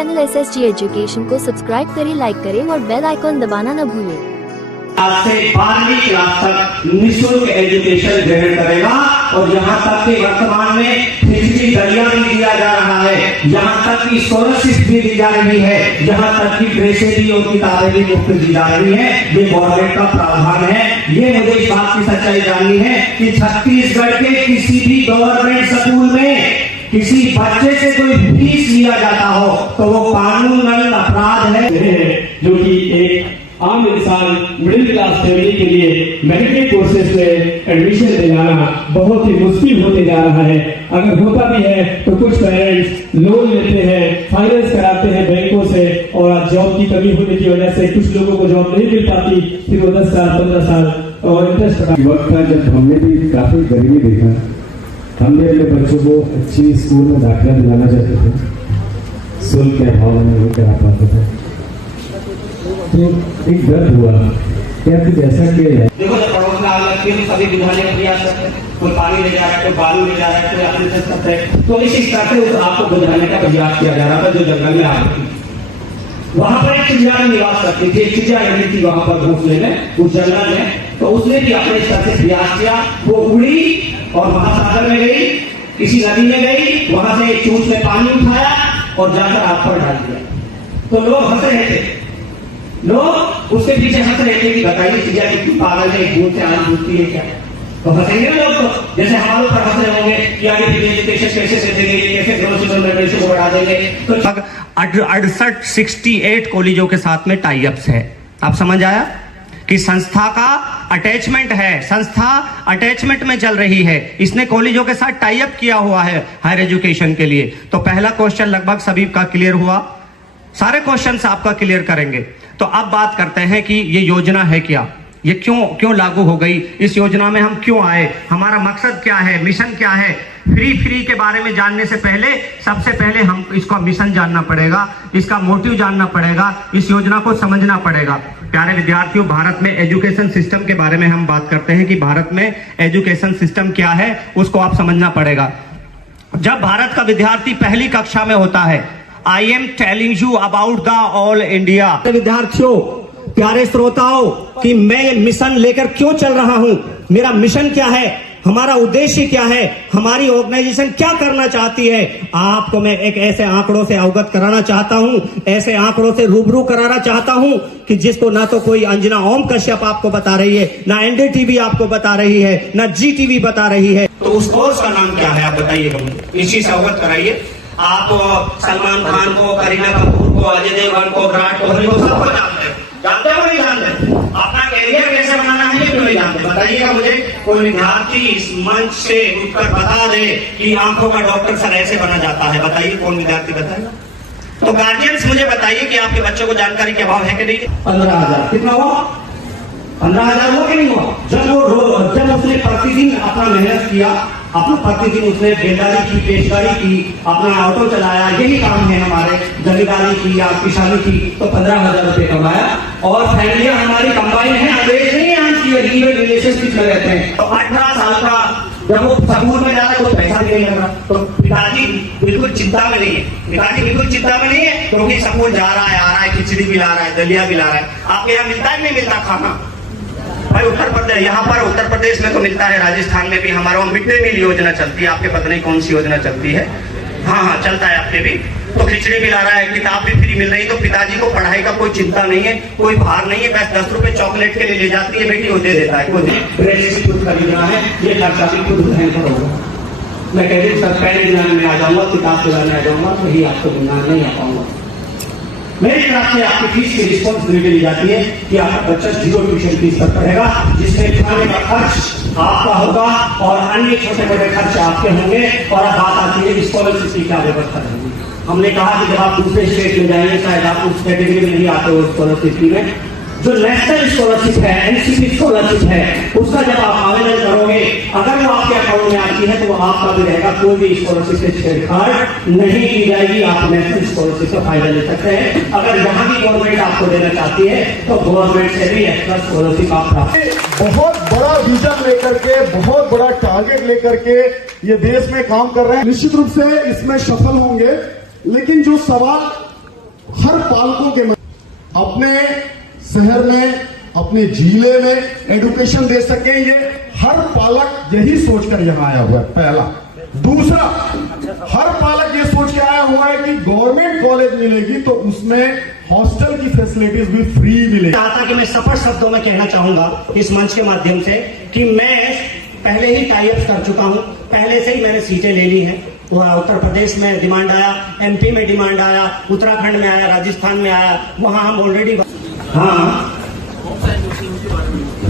Channel SSG education को subscribe करें, like करें और बेल आइकॉन दबाना न भूलें। आज से 12वीं क्लास तक निःशुल्क एजुकेशन ग्रहण करेगा और यहाँ तक कि वर्तमान में खिचड़ी दलिया भी दिया जा रहा है, यहाँ तक की स्कॉलरशिप भी दी जा रही है, यहाँ तक की ड्रेसें भी और किताबें भी मुफ्त दी जा रही है। ये गवर्नमेंट का प्रावधान है। ये मुझे इस बात की सच्चाई जाननी है कि छत्तीसगढ़ के किसी भी गवर्नमेंट स्कूल में किसी बच्चे से कोई फीस लिया जाता हो तो वो कानूनन अपराध है। जो कि एक आम इंसान मिडिल क्लास फैमिली के लिए मेडिकल कोर्सेज में एडमिशन दिलाना बहुत ही मुश्किल होते जा रहा है। अगर होता भी है तो कुछ पेरेंट्स लोन लेते हैं, फाइनेंस कराते हैं बैंकों से, और जॉब की कमी होने की वजह से कुछ लोगों को जॉब नहीं मिल पाती, फिर वो 10 साल 15 साल और इंटरेस्ट वक्त था जब हमने भी काफी गरीबी देखा। हम भी अपने बच्चों को अच्छी स्कूल में दाखिला दिलाना चाहते थे, शुल्क के अभाव में नहीं करा पाते थे, तो एक दर्द हुआ क्या कुछ ऐसा किया जाए। देखो जब पड़ोस में आग लगती है तो सभी विधायक प्रयास करते हैं, कोई पानी ले जा रहा है, कोई बालू ले जा रहा है, कोई अपने करते हैं, तो इसी तरह से उस आग को बुझाने का प्रयास किया जा रहा था। जो जंगल में आग थी वहां पर एक चिड़िया में निवास करती थी, एक चिड़िया रहती थी वहां पर घोंसले में उस जंगल में, तो उसने भी अपने स्तर से प्रयास किया। वो उड़ी और महासागर में गई, किसी नदी में गई, वहां से एक चूंच में पानी उठाया और जाकर आग पर डाल दिया। तो लोग हंस रहे थे, लोग उसके पीछे हंस रहे थे कि बताइए चिड़िया कितनी पागल है, एक बूंद से आग बुझती है क्या? तो हंसेंगे ना लोग, तो जैसे हमारे ऊपर हंस रहे होंगे कि आगे एजुकेशन कैसे दे देंगे, कैसे ग्रोसरी मेमोरेशन को बढ़ा देंगे। तो 68 कॉलेजों के साथ में टाई अप्स है। आप समझ आया कि संस्था का अटैचमेंट है, संस्था अटैचमेंट में चल रही है, इसने कॉलेजों के साथ टाई अप किया हुआ है हायर एजुकेशन के लिए। तो पहला क्वेश्चन लगभग सभी का क्लियर हुआ, सारे क्वेश्चंस आपका क्लियर करेंगे। तो अब बात करते हैं कि ये योजना है क्या, ये क्यों लागू हो गई, इस योजना में हम क्यों आए, हमारा मकसद क्या है, मिशन क्या है। फ्री के बारे में जानने से पहले सबसे पहले हम इसका मिशन जानना पड़ेगा, इसका मोटिव जानना पड़ेगा, इस योजना को समझना पड़ेगा। प्यारे विद्यार्थियों, भारत में एजुकेशन सिस्टम के बारे में हम बात करते हैं कि भारत में एजुकेशन सिस्टम क्या है, उसको आप समझना पड़ेगा। जब भारत का विद्यार्थी पहली कक्षा में होता है, I am telling you about the all India. विद्यार्थियों, प्यारे श्रोताओं, कि मैं ये मिशन लेकर क्यों चल रहा हूं, मेरा मिशन क्या है, हमारा उद्देश्य क्या है, हमारी ऑर्गेनाइजेशन क्या करना चाहती है, आपको मैं एक ऐसे आंकड़ों से अवगत कराना चाहता हूं, ऐसे आंकड़ों से रूबरू कराना चाहता हूं कि जिसको ना तो कोई अंजना ओम कश्यप आपको बता रही है, ना एनडीटीवी आपको बता रही है, ना जीटीवी बता रही है। तो उस कोर्स का नाम क्या है आप बताइएगा मुझे, इसी से अवगत कराइए। आप सलमान खान को, करीना कपूर को, अजय देवगन को, विराट कोहली को सबको जानते हो नहीं जानते? अपना कैरियर कैसे बनाना है ये क्यों नहीं जानते? बताइएगा मुझे। कोई विद्यार्थी इस मंच से उठकर बता दे कि आंखों का डॉक्टर सर ऐसे बना जाता है, बताइए कौन विद्यार्थी बताएगा? तो गार्जियंस मुझे बताइए कि आपके बच्चों को जानकारी के अभाव है कि नहीं? 15,000 कितना हुआ? 15,000 हुआ कि नहीं हुआ? जब उसने प्रतिदिन अपना मेहनत किया, अपना प्रतिदिन उसने बेलदारी की, पेशकारी की, अपना ऑटो चलाया, यही काम है हमारे, जमींदारी की या किसानी की, तो 15,000 रुपए कमाया। और फैमिलियां हमारी कंबाइन है, अंग्रेज नहीं है, हम रिलेशनशिप में रहते हैं। तो 18 साल का जब वो स्कूल में जा रहा है तो पैसा भी नहीं लग रहा, तो पिताजी बिल्कुल चिंता में नहीं है, पिताजी बिल्कुल चिंता में नहीं है, क्योंकि स्कूल जा रहा है, आ रहा है, खिचड़ी भी ला रहा है, दलिया भी ला रहा है। आपके यहाँ मिलता है नहीं मिलता खाना? भाई उत्तर प्रदेश, यहाँ पर उत्तर प्रदेश में तो मिलता है, राजस्थान में भी हमारे वहाँ मिड डे मील योजना चलती है, आपके पता नहीं कौन सी योजना चलती है, हाँ चलता है आपके भी। तो खिचड़ी भी ला रहा है, किताब भी फ्री मिल रही है, तो पिताजी को पढ़ाई का कोई चिंता नहीं है, कोई भार नहीं है, बस 10 रुपए चॉकलेट के लिए ले जाती है बेटी, वो दे देता है। खुद ड्रेस भी खुद खरीदना है, ये खर्चा भी खुद उठाना होगा। मैं कहती हूँ सर पैन दिलाने में आ जाऊंगा, किताब दिलाने आ जाऊंगा, वही आपको दिलाने नहीं आ पाऊंगा। मेरी तरफ से आपकी फीस की रिस्पॉन्सिबिलिटी ली जाती है कि आपका बच्चा 0 ट्यूशन फीस पर पढ़ेगा, जिसमें खाने का खर्च आपका होगा और अन्य छोटे बड़े खर्च आपके होंगे। और अब बात आती है स्कॉलरशिप की क्या व्यवस्था होगी। हमने कहा कि जब आप दूसरे स्टेट में जाएंगे, शायद आप उस कैटेगरी में नहीं आते हो स्कॉलरशिप में, जो नेशनल स्कॉलरशिप है, एनसीपी स्कॉलरशिप है, उसका जब आप आवेदन करोगे, अगर वो आपके अकाउंट में आती है तो वो आपका भी रहेगा, कोई भी स्कॉलरशिप से छेड़छाड़ नहीं की जाएगी, आप नेशनल स्कॉलरशिप का फायदा ले सकते हैं। अगर यहाँ की गवर्नमेंट आपको देना चाहती है तो गवर्नमेंट से भी एक्स्ट्रा स्कॉलरशिप आप प्राप्त। बहुत बड़ा विजन लेकर के, बहुत बड़ा टारगेट लेकर के ये देश में काम कर रहे हैं, निश्चित रूप से इसमें सफल होंगे। लेकिन जो सवाल हर पालकों के मन अपने शहर में, अपने जिले में एजुकेशन दे सके, ये हर पालक यही सोचकर यहाँ आया हुआ है। पहला। दूसरा, हर पालक ये सोच के आया हुआ है कि गवर्नमेंट कॉलेज मिलेगी तो उसमें हॉस्टल की फैसिलिटीज भी फ्री मिलेगी। चाहता कि मैं स्पष्ट शब्दों में कहना चाहूंगा इस मंच के माध्यम से कि मैं पहले ही टाई अप कर चुका हूं, पहले से ही मैंने सीटें ले ली हैं। उत्तर प्रदेश में डिमांड आया, एमपी में डिमांड आया, उत्तराखंड में आया, राजस्थान में आया, वहां हम ऑलरेडी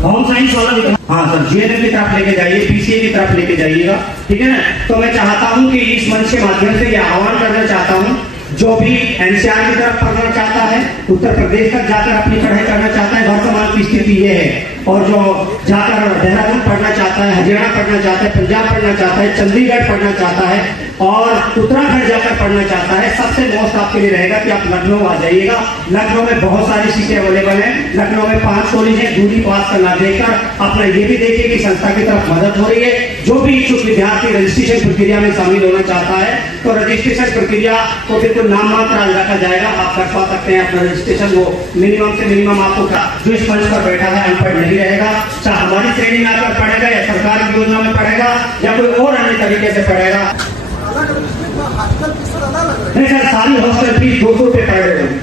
होम साइंस वाला दिखा। हाँ सर, जीएनएम की तरफ लेके जाइए, पीसीए की तरफ लेके जाइएगा, ठीक है ना। तो मैं चाहता हूं कि इस मंच के माध्यम से यह आह्वान करना चाहता हूं, जो भी एनसीआर की तरफ पढ़ना चाहता है, उत्तर प्रदेश तक जाकर अपनी पढ़ाई करना चाहता है, वर्तमान की स्थिति ये है, और जो जाकर देहरादून पढ़ना चाहता है, हरियाणा पढ़ना चाहता है, पंजाब पढ़ना चाहता है, चंडीगढ़ पढ़ना चाहता है और उत्तराखंड जाकर पढ़ना चाहता है, सबसे मोस्ट आपके लिए रहेगा कि आप लखनऊ आ जाइएगा। लखनऊ में बहुत सारी सीटें अवेलेबल हैं। लखनऊ में 5 कॉलेज है। दूरी पास करना देखकर अपना ये भी देखिए कि संस्था की तरफ मदद हो रही है। जो भी इच्छुक विद्यार्थी रजिस्ट्रेशन प्रक्रिया में शामिल होना चाहता है तो रजिस्ट्रेशन प्रक्रिया को बिल्कुल नाम मात्र रखा जाएगा। आप करवा सकते हैं अपना रजिस्ट्रेशन। वो मिनिमम से मिनिमम आपको जो इस मंच पर बैठा है अनपढ़ नहीं रहेगा, चाहे हमारी श्रेणी में आकर पढ़ेगा या सरकार की योजना में पढ़ेगा या कोई और अन्य तरीके से पढ़ेगा। नहीं सर, सारी हॉस्टल फीस 200 रुपये पड़ रहे हैं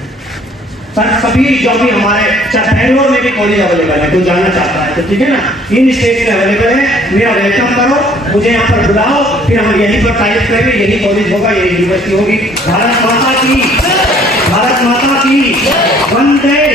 सर। सभी जो भी हमारे, चाहे बैंगलोर में भी कॉलेज अवेलेबल है, कोई जाना चाहता है तो ठीक है ना, इन स्टेट में अवेलेबल है। मेरा वेलकम करो, मुझे यहाँ पर बुलाओ, फिर हम यहीं पर टाइप करेंगे, यही कॉलेज होगा, यही यूनिवर्सिटी होगी। भारत माता की, भारत माता की, वंदे